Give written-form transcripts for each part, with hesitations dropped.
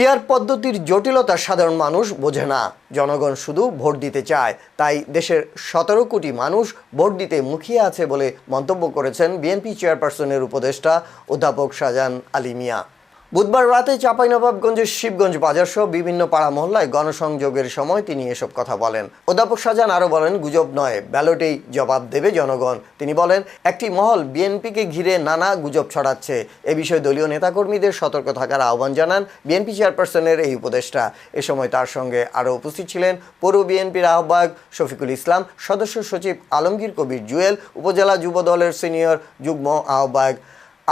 PR পদ্ধতির জটিলতা সাধারণ মানুষ বোঝে না, জনগণ শুধু ভোট দিতে চায়। তাই দেশের 17 কোটি মানুষ ভোট দিতে মুখিয়ে আছে বলে মন্তব্য করেছেন বিএনপি চেয়ারপারসনের উপদেষ্টা অধ্যাপক শাহজাহান আলী মিয়া। বুধবার রাতে চাঁপাইনবাবগঞ্জের শিবগঞ্জ বাজারসহ বিভিন্ন পাড়া মহল্লায় গণসংযোগের সময় তিনি এসব কথা বলেন। অধ্যাপক শাহজাহান আরও বলেন, গুজব নয়, ব্যালটেই জবাব দেবে জনগণ। তিনি বলেন, একটি মহল বিএনপিকে ঘিরে নানা গুজব ছড়াচ্ছে। এ বিষয়ে দলীয় নেতাকর্মীদের সতর্ক থাকার আহ্বান জানান বিএনপি চেয়ারপারসনের এই উপদেষ্টা। এ সময় তার সঙ্গে আরও উপস্থিত ছিলেন পৌর বিএনপির আহ্বায়ক শফিকুল ইসলাম, সদস্য সচিব আলমগীর কবির জুয়েল, উপজেলা যুব দলের সিনিয়র যুগ্ম আহ্বায়ক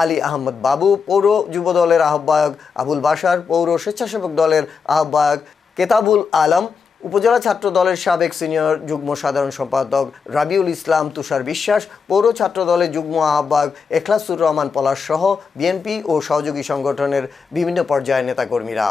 আলী আহমদ বাবু, পৌর যুব দলের আহ্বায়ক আবুল বাশার, পৌর স্বেচ্ছাসেবক দলের আহ্বায়ক কেতাবুল আলম, উপজেলা ছাত্র দলের সাবেক সিনিয়র যুগ্ম সাধারণ সম্পাদক রাবিউল ইসলাম তুষার বিশ্বাস, পৌর ছাত্র দলের যুগ্ম আহ্বায়ক এখলাসুর রহমান পলাশ সহ বিএনপি ও সহযোগী সংগঠনের বিভিন্ন পর্যায়ের নেতাকর্মীরা।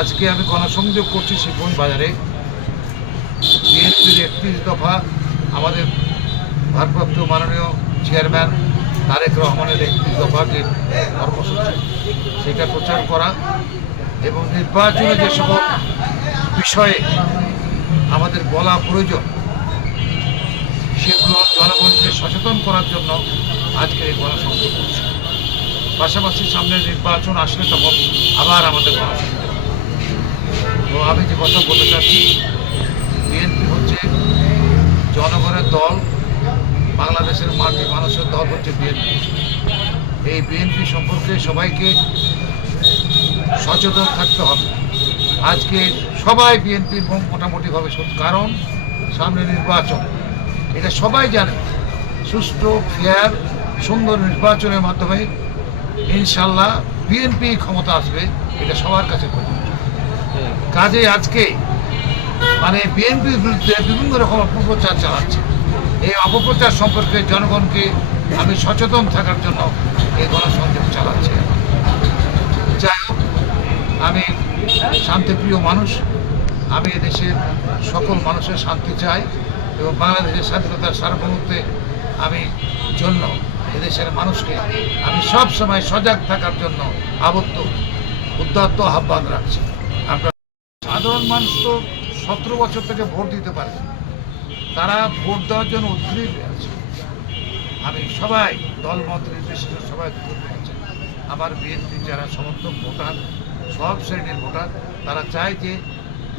আজকে আমি গণসংযোগ করছি শিবগঞ্জ বাজারে। বিএনপির 31 দফা আমাদের ভারপ্রাপ্ত মাননীয় চেয়ারম্যান তারেক রহমানের 31 দফা যে কর্মসূচি, সেটা প্রচার করা এবং নির্বাচনে যে সকল বিষয়ে আমাদের বলা প্রয়োজন সেগুলো জনগণকে সচেতন করার জন্য আজকে এই গণসংযোগ করছি। পাশাপাশি সামনে নির্বাচন আসলে তখন আবার আমাদের গণসংযোগ। তো আমি যে কথা বলতে চাচ্ছি, বিএনপি হচ্ছে জনগণের দল, বাংলাদেশের মাটি মানুষের দল হচ্ছে বিএনপি। এই বিএনপি সম্পর্কে সবাইকে সচেতন থাকতে হবে। আজকে সবাই বিএনপির মোটামুটিভাবে কারণ সামনে নির্বাচন, এটা সবাই জানে। সুষ্ঠু, ফেয়ার, সুন্দর নির্বাচনের মাধ্যমে ইনশাল্লাহ বিএনপি ক্ষমতা আসবে, এটা সবার কাছে প্রযোজ্য। কাজে আজকে বিএনপির বিরুদ্ধে বিভিন্ন রকম অপপ্রচার চালাচ্ছে। এই অপপ্রচার সম্পর্কে জনগণকে আমি সচেতন থাকার জন্য এই গণসংযোগ চালাচ্ছি। যাই হোক, আমি শান্তিপ্রিয় মানুষ, আমি এদেশের সকল মানুষের শান্তি চাই এবং বাংলাদেশের স্বাধীনতার সার্বভৌমত্বে আমি জন্য এদেশের মানুষকে আমি সব সময় সজাগ থাকার জন্য উদ্যত আহ্বান রাখছি। আমরা সাধারণ মানুষ তো 17 বছর থেকে ভোট দিতে পারে, তারা ভোট দেওয়ার জন্য উদ্গ্রীব হয়ে আছে। আমি সবাই দলমত নির্বিশেষে সবাই করতে চাই। আমার বিএনপি যারা সমর্থক ভোটার, সব শ্রেণীর ভোটার, তারা চায় যে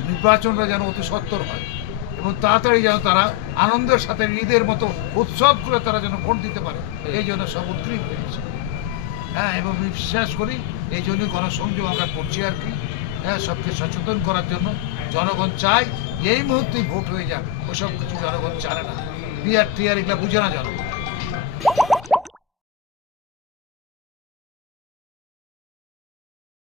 নির্বাচনটা যেন অতি সত্বর হয় এবং তাড়াতাড়ি যেন তারা আনন্দের সাথে ঈদের মতো উৎসব করে তারা যেন ভোট দিতে পারে, এই জন্য সব উদ্গ্রীব হয়েছে। হ্যাঁ, এবং আমি বিশ্বাস করি এই জন্য গণসংযোগ আমরা করছি আর কি। হ্যাঁ, সবকে সচেতন করার জন্য। জনগণ চায় এই মুহূর্তেই ভোট হয়ে যাক, ওসব কিছু জনগণ জানে না। পিআর টিআর এগুলো বুঝে না জনগণ।